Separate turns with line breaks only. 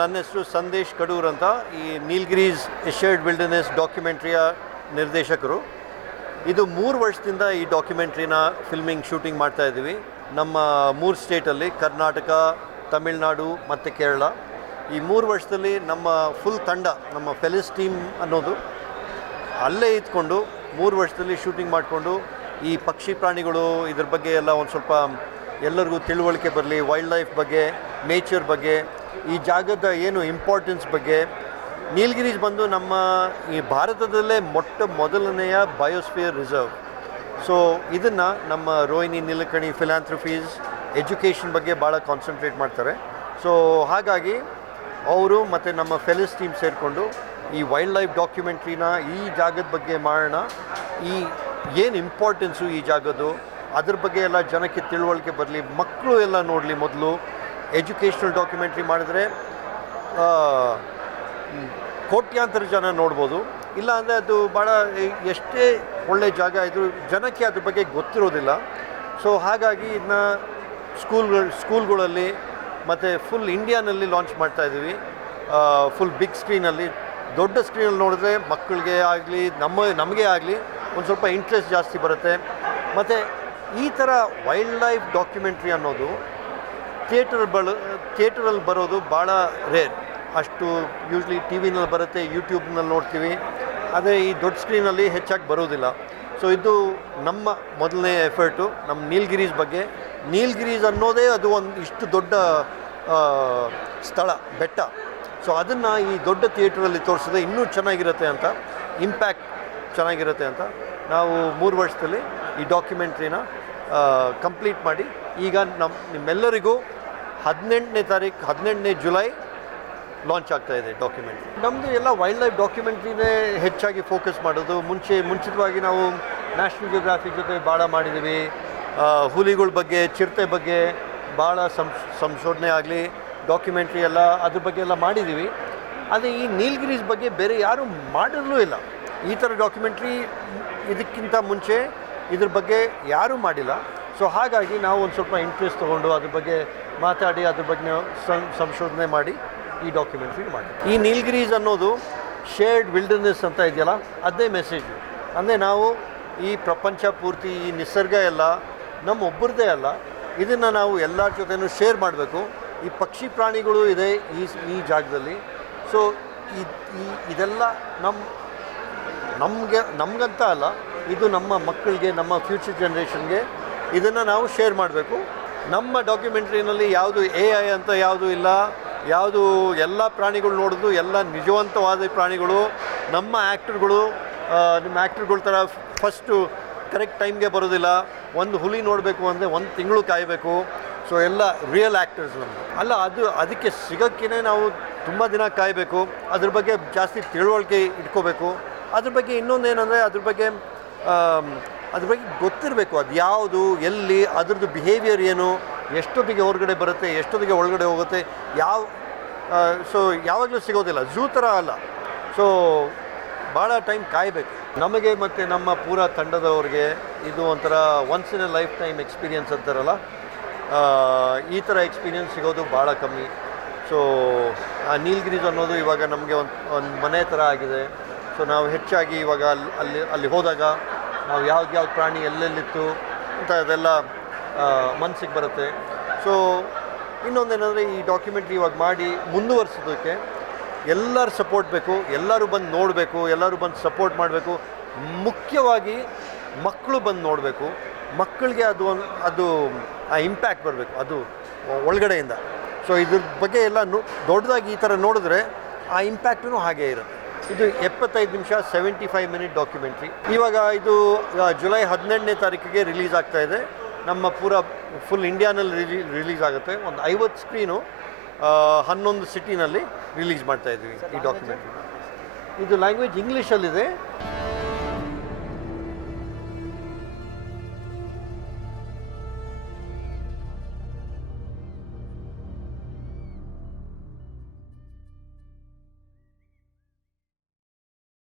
ನನ್ನ ಹೆಸರು ಸಂದೇಶ್ ಕಡೂರ್ ಅಂತ ಈ ನೀಲ್ಗಿರೀಸ್ ಎಶರ್ಡ್ ವಿಲ್ಡರ್ನೆಸ್ ಡಾಕ್ಯುಮೆಂಟ್ರಿಯ ನಿರ್ದೇಶಕರು. ಇದು ಮೂರು ವರ್ಷದಿಂದ ಈ ಡಾಕ್ಯುಮೆಂಟ್ರಿನ ಫಿಲ್ಮಿಂಗ್ ಶೂಟಿಂಗ್ ಮಾಡ್ತಾ ಇದ್ದೀವಿ. ನಮ್ಮ ಮೂರು ಸ್ಟೇಟಲ್ಲಿ ಕರ್ನಾಟಕ, ತಮಿಳ್ನಾಡು ಮತ್ತು ಕೇರಳ. ಈ ಮೂರು ವರ್ಷದಲ್ಲಿ ನಮ್ಮ ಫುಲ್ ತಂಡ, ನಮ್ಮ ಫೆಲಿಸ್ ಟೀಮ್ ಅನ್ನೋದು ಅಲ್ಲೇ ಇದ್ಕೊಂಡು ಮೂರು ವರ್ಷದಲ್ಲಿ ಶೂಟಿಂಗ್ ಮಾಡಿಕೊಂಡು ಈ ಪಕ್ಷಿ ಪ್ರಾಣಿಗಳು ಇದ್ರ ಬಗ್ಗೆ ಎಲ್ಲ ಒಂದು ಸ್ವಲ್ಪ ಎಲ್ಲರಿಗೂ ತಿಳುವಳಿಕೆ ಬರಲಿ, ವೈಲ್ಡ್ ಲೈಫ್ ಬಗ್ಗೆ, ನೇಚರ್ ಬಗ್ಗೆ ಈ ಜಾಗದ ಏನು ಇಂಪಾರ್ಟೆನ್ಸ್ ಬಗ್ಗೆ ನೀಲಗಿರೀಸ್ ಬಂದು ನಮ್ಮ ಈ ಭಾರತದಲ್ಲೇ ಮೊಟ್ಟ ಮೊದಲನೆಯ ಬಯೋಸ್ಫಿಯರ್ ರಿಸರ್ವ್ ಸೊ ಇದನ್ನು ನಮ್ಮ ರೋಹಿಣಿ ನಿಲಕಣಿ ಫಿಲಾಂಥ್ರಫೀಸ್ ಎಜುಕೇಷನ್ ಬಗ್ಗೆ ಭಾಳ ಕಾನ್ಸಂಟ್ರೇಟ್ ಮಾಡ್ತಾರೆ. ಸೊ ಹಾಗಾಗಿ ಅವರು ಮತ್ತು ನಮ್ಮ ಫೆಲಿಸ್ ಟೀಮ್ ಸೇರಿಕೊಂಡು ಈ ವೈಲ್ಡ್ ಲೈಫ್ ಡಾಕ್ಯುಮೆಂಟ್ರಿನ ಈ ಜಾಗದ ಬಗ್ಗೆ ಮಾಡೋಣ. ಈ ಏನು ಇಂಪಾರ್ಟೆನ್ಸು ಈ ಜಾಗದ್ದು? ಅದ್ರ ಬಗ್ಗೆ ಎಲ್ಲ ಜನಕ್ಕೆ ತಿಳುವಳಿಕೆ ಬರಲಿ ಮಕ್ಕಳು ಎಲ್ಲ ನೋಡಲಿ ಮೊದಲು. ಎಜುಕೇಷ್ನಲ್ ಡಾಕ್ಯುಮೆಂಟ್ರಿ ಮಾಡಿದ್ರೆ ಕೋಟ್ಯಾಂತರ ಜನ ನೋಡ್ಬೋದು. ಇಲ್ಲ ಅಂದರೆ ಅದು ಭಾಳ ಎಷ್ಟೇ ಒಳ್ಳೆಯ ಜಾಗ ಇದ್ದರೂ ಜನಕ್ಕೆ ಅದ್ರ ಬಗ್ಗೆ ಗೊತ್ತಿರೋದಿಲ್ಲ. ಸೊ ಹಾಗಾಗಿ ಇದನ್ನ ಸ್ಕೂಲ್ಗಳು, ಸ್ಕೂಲ್ಗಳಲ್ಲಿ ಮತ್ತು ಫುಲ್ ಇಂಡಿಯಾನಲ್ಲಿ ಲಾಂಚ್ ಮಾಡ್ತಾ ಇದ್ದೀವಿ. ಫುಲ್ ಬಿಗ್ ಸ್ಕ್ರೀನಲ್ಲಿ ದೊಡ್ಡ ಸ್ಕ್ರೀನಲ್ಲಿ ನೋಡಿದ್ರೆ ಮಕ್ಕಳಿಗೆ ಆಗಲಿ, ನಮ್ಮ, ನಮಗೆ ಆಗಲಿ ಒಂದು ಸ್ವಲ್ಪ ಇಂಟ್ರೆಸ್ಟ್ ಜಾಸ್ತಿ ಬರುತ್ತೆ. ಮತ್ತು ಈ ಥರ ವೈಲ್ಡ್ ಲೈಫ್ ಡಾಕ್ಯುಮೆಂಟ್ರಿ ಅನ್ನೋದು ಥಿಯೇಟರ್ ಬಳ ಥಿಯೇಟರಲ್ಲಿ ಬರೋದು ಭಾಳ ರೇರ್. ಅಷ್ಟು ಯೂಶ್ವಲಿ ಟಿ ವಿನಲ್ಲಿ ಬರುತ್ತೆ, ಯೂಟ್ಯೂಬ್ನಲ್ಲಿ ನೋಡ್ತೀವಿ. ಅದೇ ಈ ದೊಡ್ಡ ಸ್ಕ್ರೀನಲ್ಲಿ ಹೆಚ್ಚಾಗಿ ಬರೋದಿಲ್ಲ. ಸೊ ಇದು ನಮ್ಮ ಮೊದಲನೇ ಎಫರ್ಟು ನಮ್ಮ ನೀಲ್ಗಿರೀಸ್ ಬಗ್ಗೆ. ನೀಲ್ಗಿರೀಸ್ ಅನ್ನೋದೇ ಅದು ಒಂದು ಇಷ್ಟು ದೊಡ್ಡ ಸ್ಥಳ, ಬೆಟ್ಟ. ಸೊ ಅದನ್ನು ಈ ದೊಡ್ಡ ಥಿಯೇಟ್ರಲ್ಲಿ ತೋರಿಸಿದ್ರೆ ಇನ್ನೂ ಚೆನ್ನಾಗಿರುತ್ತೆ ಅಂತ ಇಂಪ್ಯಾಕ್ಟ್ ಚೆನ್ನಾಗಿರುತ್ತೆ ಅಂತ ನಾವು ಮೂರು ವರ್ಷದಲ್ಲಿ ಈ ಡಾಕ್ಯುಮೆಂಟ್ರಿನ ಕಂಪ್ಲೀಟ್ ಮಾಡಿ ಈಗ ನಮ್ಮ ನಿಮ್ಮೆಲ್ಲರಿಗೂ ಹದಿನೆಂಟನೇ ತಾರೀಕು ಹದಿನೆಂಟನೇ ಜುಲೈ ಲಾಂಚ್ ಆಗ್ತಾ ಇದೆ ಡಾಕ್ಯುಮೆಂಟ್ ನಮ್ಮದು ಎಲ್ಲ ವೈಲ್ಡ್ ಲೈಫ್ ಡಾಕ್ಯುಮೆಂಟ್ರಿನೇ ಹೆಚ್ಚಾಗಿ ಫೋಕಸ್ ಮಾಡೋದು. ಮುಂಚೆ ಮುಂಚಿತವಾಗಿ ನಾವು ನ್ಯಾಷನಲ್ ಜಿಯೋಗ್ರಾಫಿ ಜೊತೆ ಭಾಳ ಮಾಡಿದ್ದೀವಿ ಹುಲಿಗಳ ಬಗ್ಗೆ, ಚಿರತೆ ಬಗ್ಗೆ ಭಾಳ ಸಂಶ್, ಸಂಶೋಧನೆ ಆಗಲಿ ಡಾಕ್ಯುಮೆಂಟ್ರಿ ಎಲ್ಲ ಅದ್ರ ಬಗ್ಗೆ ಎಲ್ಲ ಮಾಡಿದ್ದೀವಿ ಆದರೆ ಈ ನೀಲ್ಗಿರೀಸ್ ಬಗ್ಗೆ ಬೇರೆ ಯಾರೂ ಮಾಡಿರಲೂ ಇಲ್ಲ. ಈ ಥರ ಡಾಕ್ಯುಮೆಂಟ್ರಿ ಇದಕ್ಕಿಂತ ಮುಂಚೆ ಇದ್ರ ಬಗ್ಗೆ ಯಾರೂ ಮಾಡಿಲ್ಲ. ಸೊ ಹಾಗಾಗಿ ನಾವು ಒಂದು ಸ್ವಲ್ಪ ಇಂಟ್ರೆಸ್ಟ್ ತೊಗೊಂಡು ಅದ್ರ ಬಗ್ಗೆ ಮಾತಾಡಿ, ಅದ್ರ ಬಗ್ಗೆ ಸಂಶೋಧನೆ ಮಾಡಿ ಈ ಡಾಕ್ಯುಮೆಂಟ್ರಿ ಮಾಡಿ ಈ ನೀಲ್ಗಿರೀಸ್ ಅನ್ನೋದು ಶೇರ್ಡ್ ವಿಲ್ಡರ್ನೆಸ್ ಅಂತ ಇದೆಯಲ್ಲ, ಅದೇ ಮೆಸೇಜು ಅಂದರೆ ನಾವು ಈ ಪ್ರಪಂಚ ಪೂರ್ತಿ, ಈ ನಿಸರ್ಗ ಎಲ್ಲ ನಮ್ಮ ಒಬ್ಬರದೇ ಅಲ್ಲ, ಇದನ್ನು ನಾವು ಎಲ್ಲರ ಜೊತೆನೂ ಶೇರ್ ಮಾಡಬೇಕು. ಈ ಪಕ್ಷಿ ಪ್ರಾಣಿಗಳು ಇದೆ ಈ ಈ ಜಾಗದಲ್ಲಿ. ಸೊ ಈ ಇದೆಲ್ಲ ನಮ್ಮ ನಮಗೆ, ನಮಗಂತ ಅಲ್ಲ, ಇದು ನಮ್ಮ ಮಕ್ಕಳಿಗೆ, ನಮ್ಮ ಫ್ಯೂಚರ್ ಜನ್ರೇಷನ್ಗೆ ಇದನ್ನು ನಾವು ಶೇರ್ ಮಾಡಬೇಕು. ನಮ್ಮ ಡಾಕ್ಯುಮೆಂಟ್ರಿನಲ್ಲಿ ಯಾವುದು ಎ ಐ ಅಂತ ಯಾವುದು ಇಲ್ಲ, ಯಾವುದು ಎಲ್ಲ ಪ್ರಾಣಿಗಳು ನೋಡೋದು, ಎಲ್ಲ ನಿಜವಂತವಾದ ಪ್ರಾಣಿಗಳು, ನಮ್ಮ ಆ್ಯಕ್ಟರ್ಗಳು ನಿಮ್ಮ ಆ್ಯಕ್ಟರ್ಗಳ ಥರ ಫಸ್ಟು ಕರೆಕ್ಟ್ ಟೈಮ್ಗೆ ಬರೋದಿಲ್ಲ. ಒಂದು ಹುಲಿ ನೋಡಬೇಕು ಅಂದರೆ ಒಂದು ತಿಂಗಳು ಕಾಯಬೇಕು. ಸೊ, ಎಲ್ಲ ರಿಯಲ್ ಆ್ಯಕ್ಟರ್ಸ್ ನಮ್ಮ ಅಲ್ಲ, ಅದು ಅದಕ್ಕೆ ಸಿಗೋಕ್ಕೇ ನಾವು ತುಂಬ ದಿನ ಕಾಯಬೇಕು. ಅದ್ರ ಬಗ್ಗೆ ಜಾಸ್ತಿ ತಿಳುವಳಿಕೆ ಇಟ್ಕೋಬೇಕು. ಅದ್ರ ಬಗ್ಗೆ ಇನ್ನೊಂದು ಏನಂದರೆ ಅದ್ರ ಬಗ್ಗೆ ಅದ್ರ ಬಗ್ಗೆ ಗೊತ್ತಿರಬೇಕು ಅದು ಯಾವುದು, ಎಲ್ಲಿ, ಅದ್ರದ್ದು ಬಿಹೇವಿಯರ್ ಏನು, ಎಷ್ಟೊತ್ತಿಗೆ ಹೊರಗಡೆ ಬರುತ್ತೆ, ಎಷ್ಟೊತ್ತಿಗೆ ಒಳಗಡೆ ಹೋಗುತ್ತೆ, ಯಾವ ಸೊ ಯಾವಾಗಲೂ ಸಿಗೋದಿಲ್ಲ. ಝೂ ಥರ ಅಲ್ಲ. ಸೊ ಭಾಳ ಟೈಮ್ ಕಾಯಬೇಕು. ನಮಗೆ ಮತ್ತು ನಮ್ಮ ಪೂರಾ ತಂಡದವ್ರಿಗೆ ಇದು ಒಂಥರ once in a life time experience ಅಂತಾರಲ್ಲ ಈ ಥರ ಎಕ್ಸ್ಪೀರಿಯನ್ಸ್ ಸಿಗೋದು ಭಾಳ ಕಮ್ಮಿ. ಸೊ ಆ ನೀಲ್ಗಿರೀಸ್ ಅನ್ನೋದು ಇವಾಗ ನಮಗೆ ಒಂದು ಒಂದು ಮನೆ ಥರ ಆಗಿದೆ. ಸೊ ನಾವು ಹೆಚ್ಚಾಗಿ ಇವಾಗ ಅಲ್ಲಿ ಅಲ್ಲಿ ಅಲ್ಲಿ ಹೋದಾಗ ನಾವು ಯಾವ್ದು ಯಾವ್ದು ಪ್ರಾಣಿ ಎಲ್ಲೆಲ್ಲಿತ್ತು ಅಂತ ಅದೆಲ್ಲ ಮನಸ್ಸಿಗೆ ಬರುತ್ತೆ. ಸೊ ಇನ್ನೊಂದೇನೆಂದರೆ ಈ ಡಾಕ್ಯುಮೆಂಟ್ರಿ ಇವಾಗ ಮಾಡಿ ಮುಂದುವರ್ಸೋದಕ್ಕೆ ಎಲ್ಲರ ಸಪೋರ್ಟ್ ಬೇಕು, ಎಲ್ಲರೂ ಬಂದು ನೋಡಬೇಕು, ಎಲ್ಲರೂ ಬಂದು ಸಪೋರ್ಟ್ ಮಾಡಬೇಕು. ಮುಖ್ಯವಾಗಿ ಮಕ್ಕಳು ಬಂದು ನೋಡಬೇಕು. ಮಕ್ಕಳಿಗೆ ಅದು ಒಂದು ಅದು, ಆ ಇಂಪ್ಯಾಕ್ಟ್ ಬರಬೇಕು, ಅದು ಒಳಗಡೆಯಿಂದ. ಸೊ ಇದ್ರ ಬಗ್ಗೆ ಎಲ್ಲ ದೊಡ್ಡದಾಗಿ ಈ ಥರ ನೋಡಿದ್ರೆ ಆ ಇಂಪ್ಯಾಕ್ಟೂ ಹಾಗೇ ಇರುತ್ತೆ. ಇದು ಎಪ್ಪತ್ತೈದು ನಿಮಿಷ ಸೆವೆಂಟಿ ಫೈವ್ ಮಿನಿಟ್ ಡಾಕ್ಯುಮೆಂಟ್ರಿ ಇವಾಗ ಇದು ಜುಲೈ ಹದಿನೆಂಟನೇ ತಾರೀಕಿಗೆ ರಿಲೀಸ್ ಆಗ್ತಾ ಇದೆ. ನಮ್ಮ ಪೂರ ಫುಲ್ ಇಂಡಿಯಾನಲ್ಲಿ ರಿಲೀ ರಿಲೀಸ್ ಆಗುತ್ತೆ. ಒಂದು ಐವತ್ತು ಸ್ಕ್ರೀನು ಹನ್ನೊಂದು ಸಿಟಿನಲ್ಲಿ ರಿಲೀಸ್ ಮಾಡ್ತಾ ಇದ್ದೀವಿ ಈ ಡಾಕ್ಯುಮೆಂಟ್ರಿ ಇದು ಲ್ಯಾಂಗ್ವೇಜ್ ಇಂಗ್ಲೀಷಲ್ಲಿದೆ